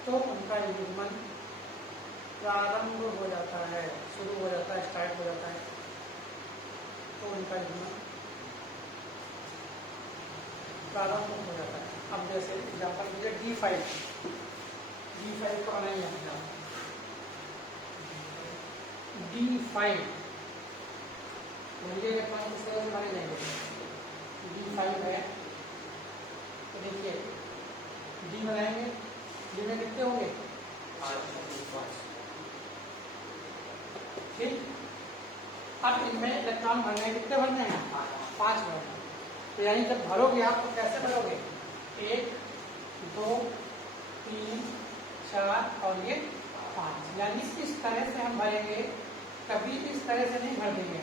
शुरू हो जाता है, तो उनका युग्मन प्रारंभ हो जाता है। अब जैसे एग्जाम्पल लीजिए D5 को बनाइए D5 बोलिए इलेक्ट्रॉन किस तरह से बने जाएंगे। D5 है तो देखिए D बनाएंगे, D में कितने होंगे 5, ठीक। अब इनमें इलेक्ट्रॉन भरने कितने भरने हैं 5 भरने। तो यानी जब भरोगे आप तो कैसे भरोगे 1 2 3 4 और ये 5, यानी इस तरह से हम भरेंगे, कभी इस तरह से नहीं भर देंगे।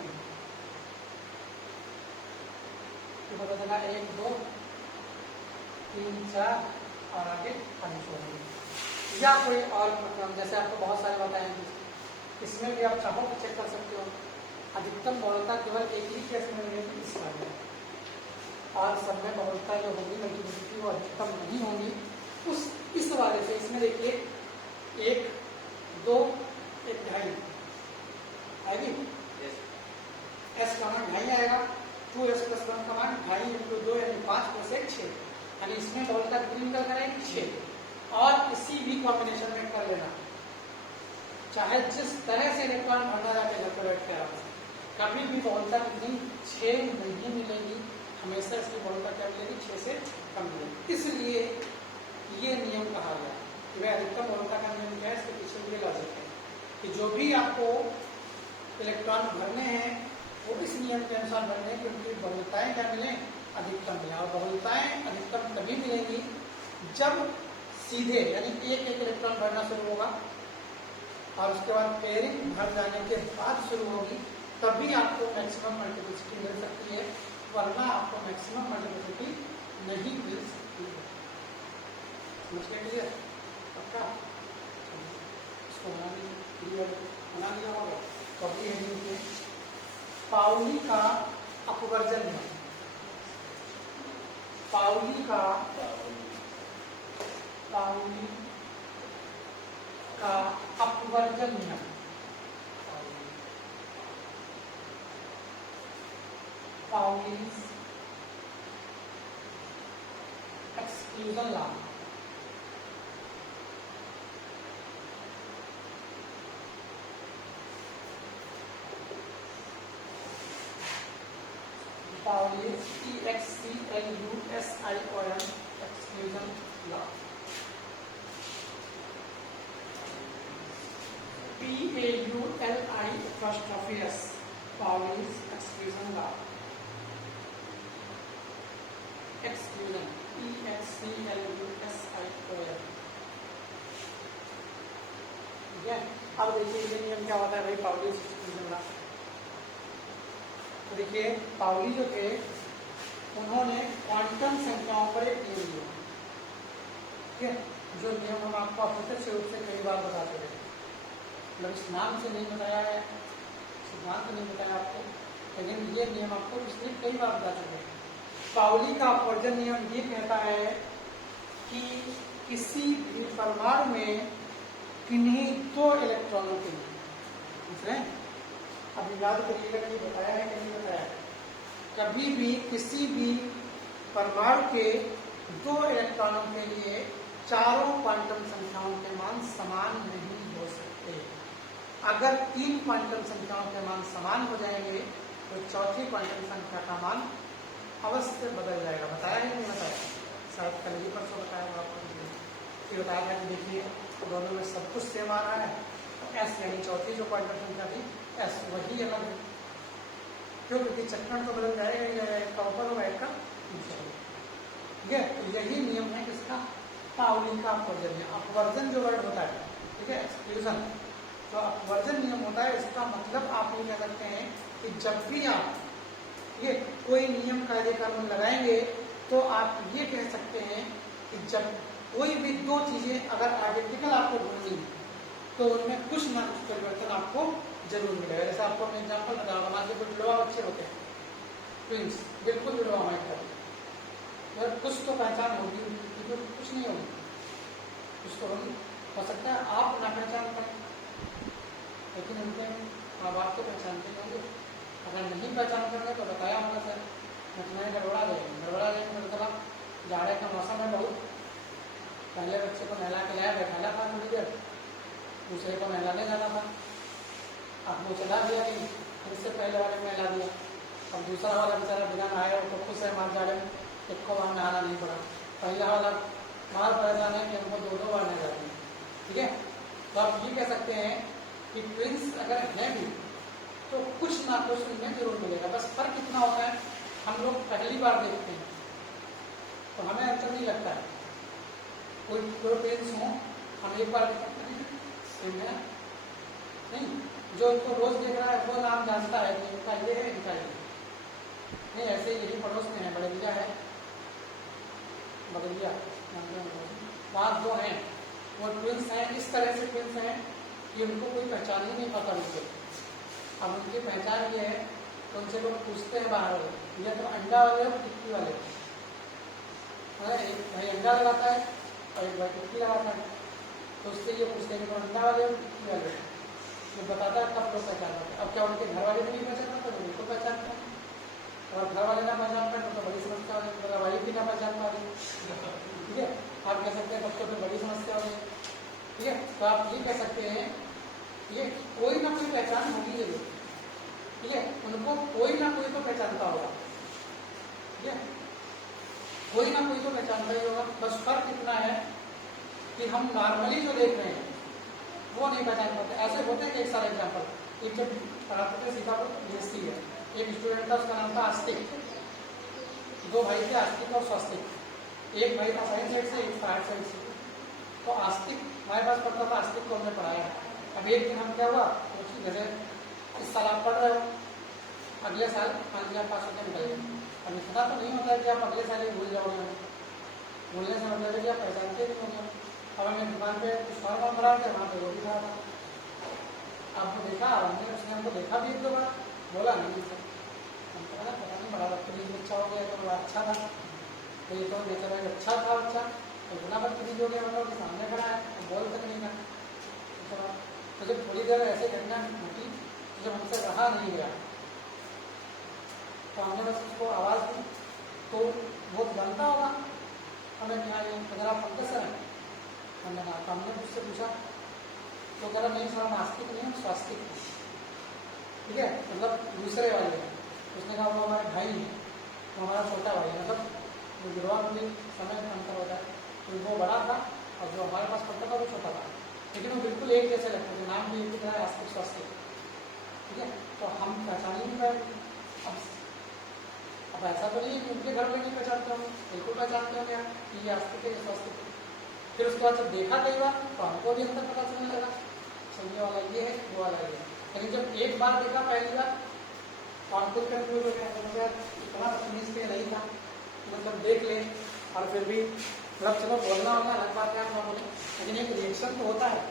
तो पता चला 1 2 3 4 और आगे 5 होंगे। या कोई और मतलब जैसे आपको बहुत सारे बताएंगे, इसमें भी आप चाहो तो चेक कर सकते हो। अधिकतम बहुलता केवल एक ही केस में मिलेगी, इस वाले, और सब में बहुलता जो होगी मल्टीप्लिसिटी वो अधिकतम नहीं होंगी इस वाले से। इसमें देखिए 1 2 1 2.5 आएगी, S का मान 2.5 आएगा, 2S + 1 का मान 2.5 × 2 यानी 5 + 1 6, यानी इसमें बहुलता कितनी निकल कर आएगी 6। और किसी भी कॉम्बिनेशन में कर लेना, चाहे जिस तरह से इलेक्ट्रॉन भरना जाके डेकोरेट करा, कभी भी बहुलता कितनी 6 नहीं मिलेगी, हमेशा इसकी बहुलता क्या मिलेगी 6 से कम मिलेगी। इसलिए ये नियम कहा गया कि वह अधिकतम बहुलता का नियम क्या है, इसके पीछे ये लॉजिक है कि जो भी आपको इलेक्ट्रॉन भरने हैं वो इस नियम के अनुसार भरने हैं कि उनकी बहुलताएं क्या मिले अधिकतम मिले। और बहुलताएं अधिकतम तभी मिलेंगी जब सीधे यानी एक एक इलेक्ट्रॉन भरना शुरू होगा और उसके बाद पेयरिंग भर जाने के बाद शुरू होगी, तभी आपको मैक्सिमम मल्टीप्लिसिटी मिल सकती है, वरना आपको मैक्सिमम मल्टीप्लिसिटी नहीं मिल सकती है। समझ लीजिए पक्का, इसको बना लिया होगा। तो अभी है पाउली का अपवर्जन नियम। पाउली का अपवर्जन नियम। पाउली's exclusion law। Pauli's EXCLUSION exclusion law। PAULI apostrophe S Pauli's exclusion law। exclusion EXCLUSION। ठीक है, अब देखिए ये नियम क्या होता है भाई पाउली's exclusion law। तो देखिए पाउली जो थे उन्होंने क्वांटम संख्याओं पर एक नियम दिया। ठीक है, जो नियम हम आपको अप्रत्यक्ष रूप से कई बार बताते रहे, मतलब इस नाम से नहीं बताया है, सिद्धांत नहीं बताया आपको, लेकिन ये नियम आपको पिछले कई बार बता चुके हैं। पाउली का अपवर्जन नियम ये कहता है कि किसी भी परमाणु में किन्हीं दो इलेक्ट्रॉनों के लिए, अभी याद करिएगा कि बताया है कि नहीं बताया है, कभी भी किसी भी परमाणु के दो इलेक्ट्रॉनों के लिए चारों क्वांटम संख्याओं के मान समान नहीं हो सकते। अगर तीन क्वांटम संख्याओं के मान समान हो जाएंगे तो चौथी क्वांटम संख्या का मान अवश्य बदल जाएगा। बताया है नहीं बताया, शायद कल ही परसों बताया होगा आपको। फिर बताया था कि देखिए दोनों में सब कुछ सेम आ रहा है, तो एस यानी चौथी जो क्वांटम संख्या थी एस वही अलग है। क्यों? क्योंकि चक्रण तो बदल जाएगा, एक का ऊपर होगा एक का नीचे होगा। ठीक है, तो यही नियम है किसका? पाउली का अपवर्जन। अपवर्जन जो वर्ड होता है, ठीक है, एक्सक्लूजन, तो अपवर्जन नियम होता है। इसका मतलब आप ये कह सकते हैं कि जब भी आप ये कोई नियम कायदे कानून लगाएंगे तो आप ये कह सकते हैं कि जब कोई भी दो चीजें अगर आइडेंटिकल आपको ढूंढनी तो उनमें कुछ ना कुछ परिवर्तन आपको जरूर मिलेगा। जैसे आपको अपने एग्जाम्पल बताऊंगा, मान लीजिए जुड़वा बच्चे होते हैं, ट्विंस, बिल्कुल जुड़वा हमारे घर, कुछ तो पहचान होगी, कुछ नहीं होगी, कुछ तो होगी। हो सकता है आप ना पहचान पाए, लेकिन उनके माँ बाप तो पहचानते होंगे। अगर नहीं पहचान करेंगे तो बताया होगा सर घटनाएं गड़बड़ा जाएंगे। मतलब जाड़े का मौसम है, बहुत पहले बच्चे को नहला के लाया, बैठाला था थोड़ी देर, दूसरे को नहलाने जाना था, अब वो चला गया नहीं, फिर से पहले वाले में नहला दिया, अब दूसरा वाला बेचारा बिना नहाए तो खुश है, मार जाड़े में एक को वहाँ नहाना नहीं पड़ा। पहला वाला मार परेशान है कि हमको दो बार नहला दिया। ठीक है, तो आप ये कह सकते हैं कि ट्विंस अगर हैं भी तो कुछ ना कुछ उनमें जरूर मिलेगा। बस फर्क कितना होता है, हम लोग पहली बार देखते हैं तो हमें अंतर नहीं लगता है। कोई ट्विंस हो, हम एक बार नहीं, जो उनको रोज देख रहा है वो नाम जानता है कि इनका ये है, इनका ये नहीं। ऐसे यही पड़ोस में है, बदलिया है, बदलिया वहाँ दो हैं, वो ट्विंस हैं, इस तरह से ट्विंस हैं कि उनको कोई पहचान ही नहीं पता उनसे। अब उनकी पहचान ये है तो उनसे लोग पूछते हैं बाहर वाले, ये तो अंडा वाले और टिक्की वाले, एक भाई अंडा लगाता है और एक भाई टिक्की लगाता है, तो उससे ये पूछते हैं कि अंडा वाले और टिक्की वाले, जो बताता है कब लोग पहचान पाते। अब क्या उनके घर वाले भी पहचान पाते हैं, उनको पहचान पाते, और घर वाले ना पहचान पाते तो बड़ी समस्या हो जाती है, भाई भी ना पहचान पाते। ठीक है, आप कह सकते हैं तब तो बड़ी समस्या हो गई। ठीक है, तो आप ये कह सकते हैं ये कोई ना कोई पहचान होगी जरूर। ठीक है, उनको कोई ना कोई तो पहचानता होगा। ठीक है, कोई ना कोई तो पहचानता ही होगा। बस फर्क इतना है कि हम नॉर्मली जो देख रहे हैं वो नहीं पहचान पाते। ऐसे होते हैं एक सारे एग्जाम्पल, एक जब पढ़ाते थे सीतापुर यूनिवर्सिटी है, एक स्टूडेंट था, उसका नाम था आस्तिक, दो भाई थे आस्तिक और स्वास्तिक, एक भाई था साइंस साइड से, एक आर्ट साइड से। तो आस्तिक हमारे पास पढ़ता था, आस्तिक को हमने पढ़ाया। अब एक दिन हम क्या हुआ, उसकी जैसे इस साल आप पढ़ रहे हो, अगले साल 5,000 पास होकर निकल गए। अब इतना तो नहीं होता है कि आप अगले साल ही भूल जाओगे। भूलने से मतलब है कि आप पहचानते नहीं होंगे। अब हमने दुकान पे कुछ फॉर्म भरा था, वहाँ पे वो भी भरा था, आपको देखा, हमने उसने हमको देखा भी एक दो बार, बोला नहीं सर, हमको लगा पता नहीं बड़ा बदतमीज बच्चा हो गया, तो बड़ा अच्छा था, तो ये तो देखा भाई अच्छा था बच्चा, तो गुना बदतमीज हो गया, मतलब सामने खड़ा है, बोल तक नहीं था। तो जब थोड़ी देर ऐसे घटना घटी, जब हमसे रहा नहीं गया, तो हमने बस उसको आवाज़ दी, तो वो जानता होगा हमें क्या ये अगर आप पंकज सर हैं, हमने कहा, तो हमने उससे पूछा, तो कह रहा नहीं सर हम आस्तिक नहीं, हम स्वास्तिक हैं। ठीक है, मतलब दूसरे वाले हैं। उसने कहा वो हमारे भाई हैं, वो हमारा छोटा भाई है, मतलब जो जुड़वा में समय में अंतर होता है, तो वो बड़ा था और जो हमारे पास पढ़ता था वो छोटा था, लेकिन वो बिल्कुल एक जैसे लगते थे, नाम भी एक ही तरह, आस्तिक स्वास्तिक। ठीक है, तो हम पहचान ही नहीं पाए। अब ऐसा तो नहीं है कि उनके घर में नहीं पहचानते होंगे, बिल्कुल पहचानते होंगे कि ये आस्तिक है, ये स्वास्तिक है। फिर उसके बाद जब देखा कई बार, तो हमको भी अंतर पता चलने लगा, समझने वाला ये है, वो वाला ये है। लेकिन जब एक बार देखा पहली बार, तो हम खुद कंफ्यूज हो गया, इतना तमीज पे नहीं था, मतलब देख ले, और फिर भी मतलब चलो बोलना होगा अलग बात है, हम बोले, लेकिन एक रिएक्शन तो होता है,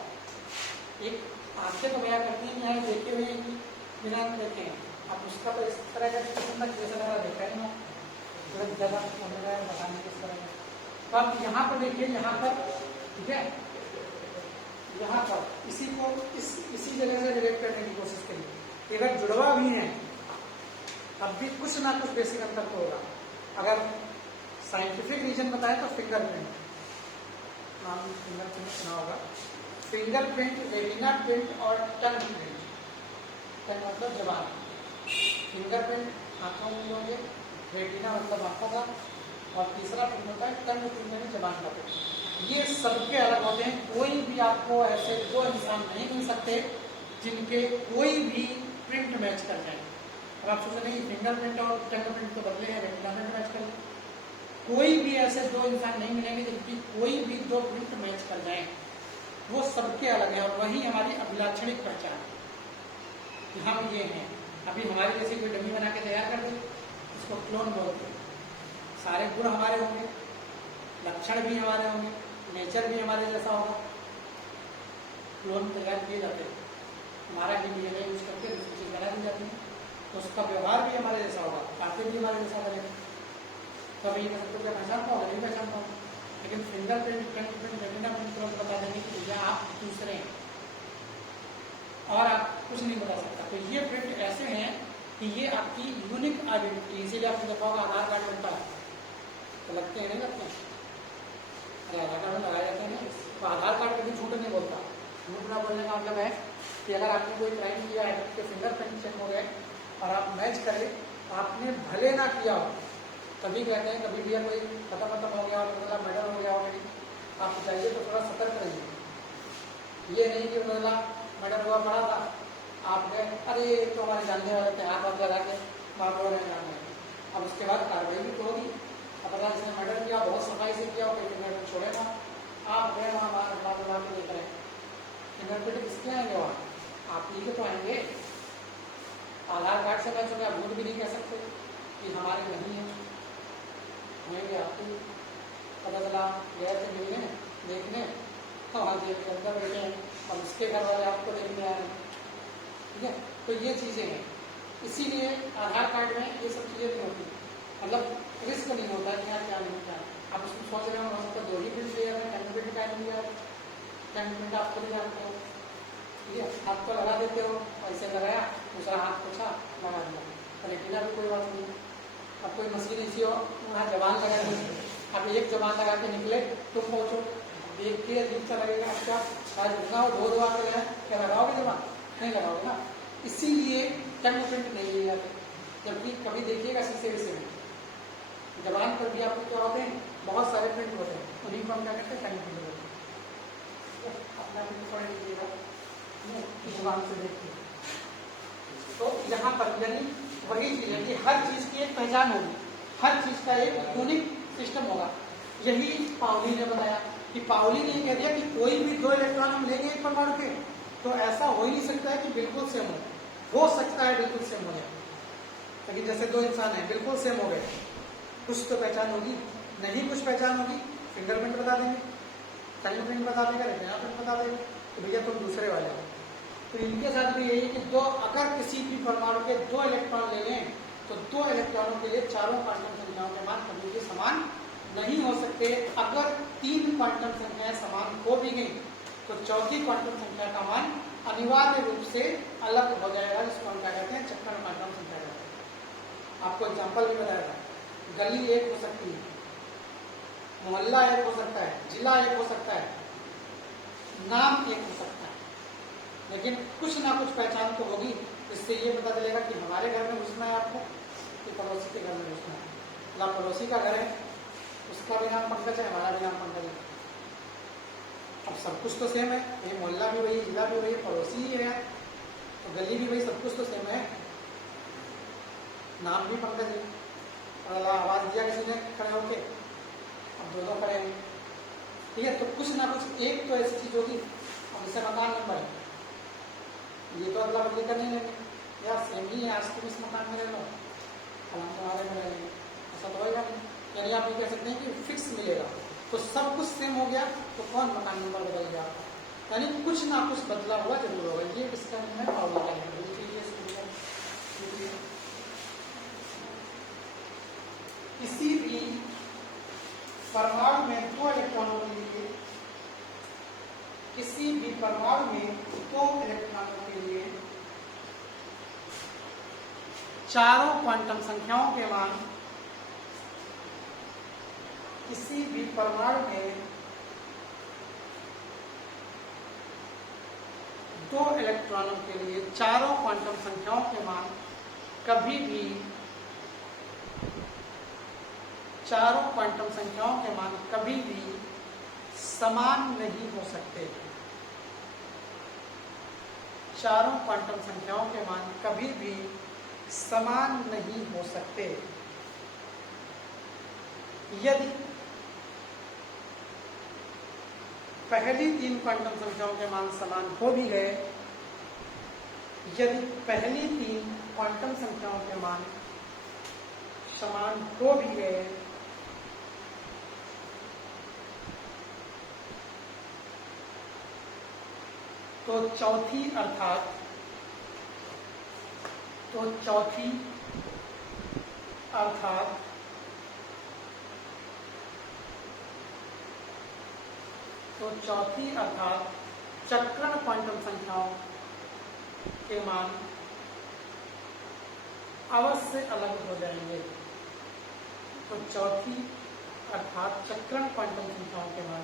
एक आंखें तो बयां करती हैं, यहाँ देखे हुए कि बिना देखे हैं। अब उसका तो इस तरह का जैसा लगा देखा ही ना, तुरंत ज़्यादा बताने किस तरह का। तो आप यहाँ पर देखिए, यहाँ पर ठीक है, यहाँ पर इसी को इसी जगह से रिलेट करने की कोशिश करिए। अगर जुड़वा भी है, अब भी कुछ ना कुछ बेसिक अंतर तो होगा। अगर साइंटिफिक रीजन बताए तो फिंगरप्रिंट, नाम फिंगरप्रिंट सुना होगा, फिंगरप्रिंट, रेटिना प्रिंट और टंग प्रिंट। टंग मतलब जबान, फिंगरप्रिंट आंखों में होंगे, रेटिना मतलब आंखों का, और तीसरा प्रिंट होता है टंग प्रिंट यानी जबान का प्रिंट। ये सबके अलग होते हैं। कोई भी आपको ऐसे दो इंसान नहीं मिल सकते जिनके कोई भी प्रिंट मैच कर जाए। अब आप सोच रहे फिंगरप्रिंट और टंग प्रिंट तो बदले हैं, रेटिना प्रिंट मैच कर, कोई भी ऐसे दो इंसान नहीं मिलेंगे जिनकी कोई भी दो प्रिंट मैच कर जाए, वो सबके अलग है, और वही हमारी अभिलाक्षणिक पहचान कि हम ये हैं। अभी हमारे जैसे कोई डमी बना के तैयार कर दे, इसको क्लोन बोलते हैं। सारे गुण हमारे होंगे, लक्षण भी हमारे होंगे, नेचर भी हमारे जैसा होगा, क्लोन तैयार किए जाते हैं, हमारा ही डीएनए यूज करके दूसरी चीज बना दी जाती है, तो उसका व्यवहार भी हमारे जैसा होगा, बातें भी हमारे जैसा करेंगे। तो अभी ये सबको क्या पहचानता होगा, नहीं पहचानता हूँ, लेकिन फिंगरप्रिंट, टंग प्रिंट, रेटिना प्रिंट तुरंत बता देंगे कि या आप दूसरे हैं, और आप कुछ नहीं बता सकता। तो ये प्रिंट ऐसे हैं कि ये आपकी यूनिक आइडेंटिटी, इसीलिए आपने देखा होगा आधार कार्ड बनता है तो लगते हैं, नहीं लगते हैं, अरे आधार कार्ड में लगाए जाते हैं। तो आधार कार्ड कभी झूठ नहीं बोलता। झूठ ना बोलने का मतलब है कि अगर आपने कोई क्राइम किया है, आपके फिंगरप्रिंट चेक हो गए और आप मैच करें, तो आपने भले ना किया हो, तभी कहते हैं कभी भी कोई खत्म हो गया, मतलब मर्डर हो गया हो, आप जाइए तो थोड़ा सतर्क रहिए। ये नहीं कि मतलब मर्डर हुआ पड़ा था, आप गए, अरे तो हमारे जानने वाले थे, हाथ हाथ लगा के मार रहे हैं, अब उसके बाद कार्रवाई भी तो होगी। अब अगर इसने मर्डर किया, बहुत सफाई से किया, कोई फिंगरप्रिंट छोड़े ना, आप गए वहाँ मार के देख रहे हैं, फिंगरप्रिंट किसके आएंगे वहाँ, आप ही के तो आएंगे। आधार कार्ड से मैच हो गया, झूठ भी नहीं कह सकते कि हमारे नहीं है, होंगे आपको पता चला गए थे मिलने देखने, तो वहाँ जेल के अंदर बैठे हैं और उसके घर वाले आपको देखने आए, ठीक है। तो ये चीज़ें हैं, इसीलिए आधार कार्ड में ये सब चीज़ें नहीं होती, मतलब रिस्क नहीं होता है कि यहाँ क्या नहीं क्या। आप उसमें सोच रहे हो तो दो ही प्रिंट लिया है, टंग प्रिंट का नहीं लिया, टंग प्रिंट आप खुद जानते हो, ठीक है, हाथ को लगा देते हो, ऐसे लगाया, दूसरा हाथ पूछा लगा दिया, रेटिना भी कोई बात नहीं है। अब कोई मशीन ऐसी हो वहाँ जबान लगा दी, अब एक जबान लगा के निकले, तुम पहुँचो, देख के अजीब सा लगेगा, अच्छा आज रुकना हो, दो बार लगाया, क्या लगाओगे जबान, नहीं लगाओगे ना। इसीलिए टंग प्रिंट नहीं लिए जाते, जबकि कभी देखिएगा शीशे विषय में जबान पर भी आपको क्या होते हैं, बहुत सारे प्रिंट होते हैं, उन्हीं को हम क्या करते हैं, टंग प्रिंट होते हैं। अपना प्रिंट पढ़ लीजिएगा जबान से देखिए। तो यहाँ पर यानी वही चीज है कि हर चीज की एक पहचान होगी, हर चीज का एक यूनिक सिस्टम होगा। यही पाउली ने बताया, कि पाउली ने कह दिया कि कोई भी 2 इलेक्ट्रॉन हम लेंगे एक परमाणु के, तो ऐसा हो ही नहीं सकता है कि बिल्कुल सेम हो सकता है बिल्कुल सेम हो जाए, लेकिन जैसे 2 इंसान है बिल्कुल सेम हो गए, कुछ तो पहचान होगी, नहीं कुछ पहचान होगी, फिंगरप्रिंट बता देंगे, फिंगरप्रिंट बता देगा, रेटिना प्रिंट बता देगा कि भैया तुम दूसरे वाले हो। तो इनके साथ भी यही कि अगर किसी भी परमाणु के 2 इलेक्ट्रॉन ले लें तो 2 इलेक्ट्रॉनों के लिए चारों क्वांटम संख्याओं के मान कभी भी समान नहीं हो सकते। अगर 3 क्वांटम संख्याएं समान हो भी गई तो चौथी क्वांटम संख्या का मान अनिवार्य रूप से अलग हो जाएगा, जिसको हम क्या कहते हैं चक्रण क्वांटम संख्या कहते हैं। आपको एग्जाम्पल भी बताया था, गली एक हो सकती है, मोहल्ला एक हो सकता है, जिला एक हो सकता है, नाम एक हो सकता है, लेकिन कुछ ना कुछ पहचान तो होगी, इससे ये पता चलेगा कि हमारे घर में घुसना है आपको कि पड़ोसी के घर में घुसना है। मतलब पड़ोसी का घर है, उसका भी नाम पंकज है, हमारा भी नाम पंकज है। अब सब कुछ तो सेम है, ये मोहल्ला भी वही, जिला भी वही, पड़ोसी ही है, तो गली भी वही, सब कुछ तो सेम है, नाम भी पंकज है। और आवाज दिया किसी ने खड़े होके, अब दोनों खड़े हैं, ठीक है, तो कुछ ना कुछ एक तो ऐसी चीज होगी। अब जैसे मकान नंबर है, ये तो अगला बदली कर नहीं लेंगे, या सेम ही है, आज तुम इस मकान में रह लो, कल हम तुम्हारे में रहेंगे, ऐसा तो होगा नहीं। यानी आप ये कह सकते हैं कि फिक्स मिलेगा, तो सब कुछ सेम हो गया तो कौन मकान नंबर बदल गया, यानी कुछ ना कुछ बदला हुआ जरूर होगा। ये इसका है पाउली का नियम। किसी भी परमाणु में 2 इलेक्ट्रॉनों के लिए, किसी भी परमाणु में 2 इलेक्ट्रॉनों के लिए चारों क्वांटम संख्याओं के मान, किसी भी परमाणु में 2 इलेक्ट्रॉनों के लिए चारों क्वांटम संख्याओं के मान कभी भी, चारों क्वांटम संख्याओं के मान कभी भी समान नहीं हो सकते। चारों क्वांटम संख्याओं के मान कभी भी समान नहीं हो सकते। यदि पहली 3 क्वांटम संख्याओं के मान समान हो भी गए, यदि पहली 3 क्वांटम संख्याओं के मान समान हो भी गए, तो चौथी अर्थात चक्रण क्वांटम संख्याओं के मान अवश्य अलग हो जाएंगे। तो चौथी अर्थात चक्रण क्वांटम संख्याओं के मान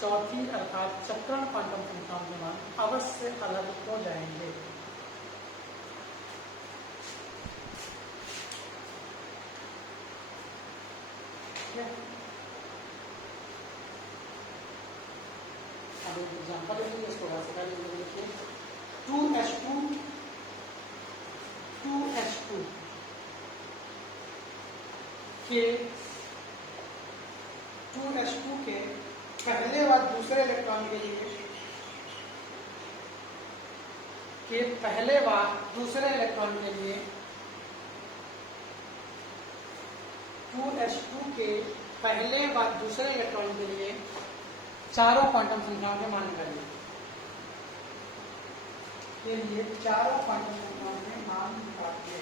चौथी अर्थात चक्रण क्वांटम संख्याओं के मान अवश्य अलग हो जाएंगे। अब एक एग्जाम्पल लिखिए, इसको वैसे लिखिए 2H2 के पहले व दूसरे इलेक्ट्रॉन के लिए, पहले व दूसरे इलेक्ट्रॉन के लिए 2H2 के पहले व दूसरे इलेक्ट्रॉन के लिए चारों क्वांटम संख्याओं के मान निकालिए। के लिए चारों क्वांटम संख्याओं के मान निकालिए।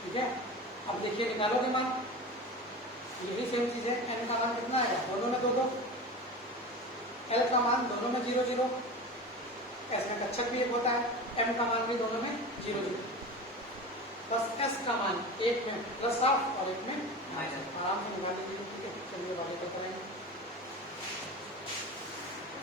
ठीक है, अब देखिए निकालोगे मान, यही सेम चीज है। n का मान कितना है, दोनों में 2 l का मान दोनों में 0 0, s में कक्षक भी 1 होता है, m का मान भी दोनों में 0 0, बस s का मान एक में +1 और एक में माइनस। आराम से निकाल लीजिए। ठीक है, चलिए आगे करते रहेंगे।